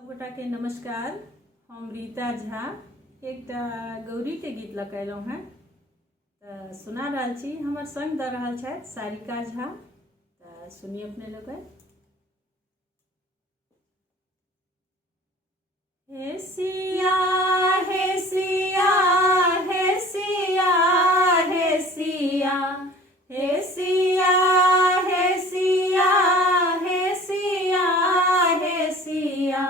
सबगोटा के नमस्कार। हम रीता झा एक गौरी के गीत लगेलहुँ हैं तो सुना रहा छी। हमर संग द रहा है सारिका झा। तो सुनिए अपने लोग। हे सिया हे सिया हे सिया हे सिया हे सिया हे सिया हे सिया हे सिया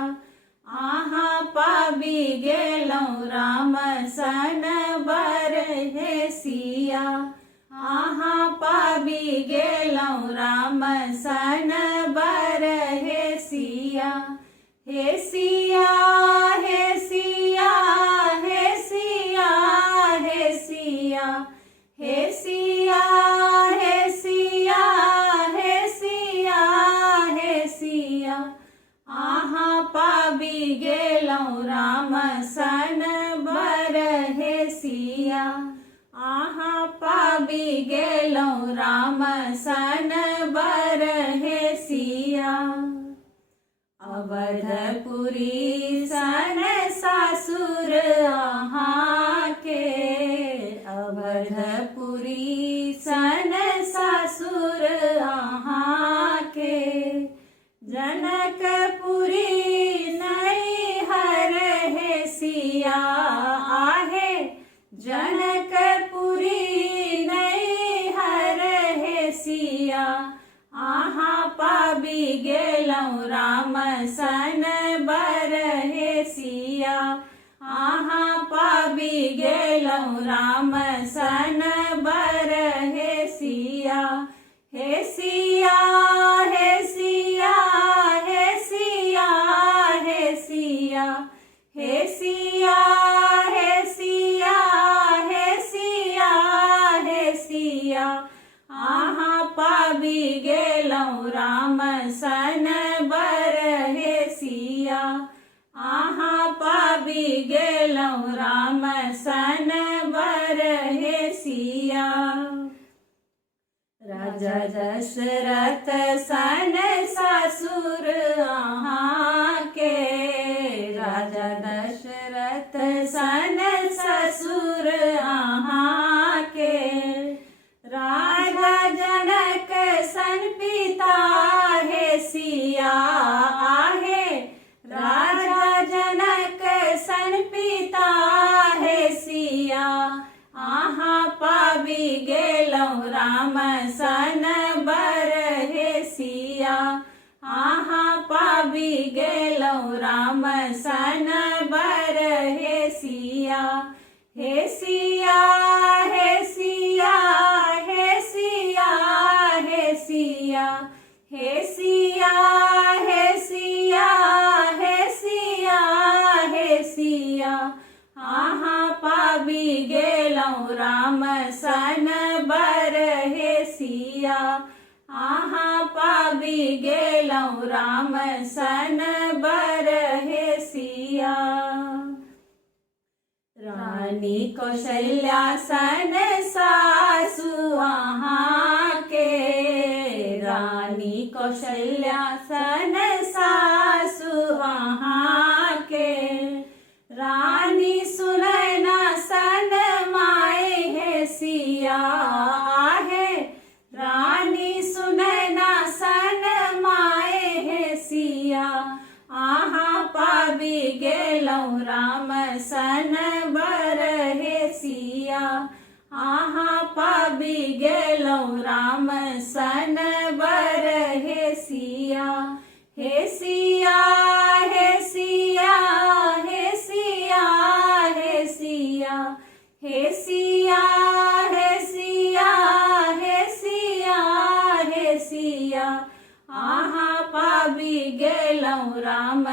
आहा पाबी गेलौं राम सन बर हे सिया आहा पाबी गेलौं राम सन बर हे सिया हे सिया हे सिया हे सिया हे सिया हे सिया हे सिया हे सिया हे सिया आहा पाबी गेलौं राम सन बर हे सिया आहा पाबी गेलौं राम सन बर हे सिया अवधपुरी सन सासुर आहा के अवधपुरी सन सासुर आहा के जनकपुरी नैहर हे सिया आहे जनकपुरी नैहर हे सिया आहा पाबी गेलौं राम सन बर हे सिया आहा पाबी गेलौं राम सन बर हे सिया हे सिया हे सिया हे सिया हे सिया हे सिया हे सिया हे सिया हे सिया आहा पाबी गेलौं राम सन बर हे सिया आहा पाबी गेलौं राम सन बर हे सिया राजा दशरथ सन सासुर आहा के राजा दशरथ सन ससुर आहा के राजा जनक सन पिता हे सिया आहे राजा जनक सन पिता हे सिया आहा पाबी गेलौं राम सन बर हे सिया आहा पाबी गेलौं राम सन बर हे सिया हे सिया हे सिया हे सिया हे सिया हे सिया हे सिया हे सिया हे सिया आहा पाबी गेलौं राम सन बर हे सिया आहा पाबी गेलौं राम सन बर हे सिया रानी कौशल्या सन सासु आहा के रानी कौशल्या सन सासु आहा के रानी सुनैना सन माए हे सिया आहे रानी सुनैना सन माए हे सिया आहा पाबी गेलौं राम सन बर हे सिया आहा पाबी गेलौं राम सन बर हे सिया हे सिया हे सिया हे सिया हे सिया हे सिया हे सिया हे सिया हे सिया आहा पाबी गेलौं राम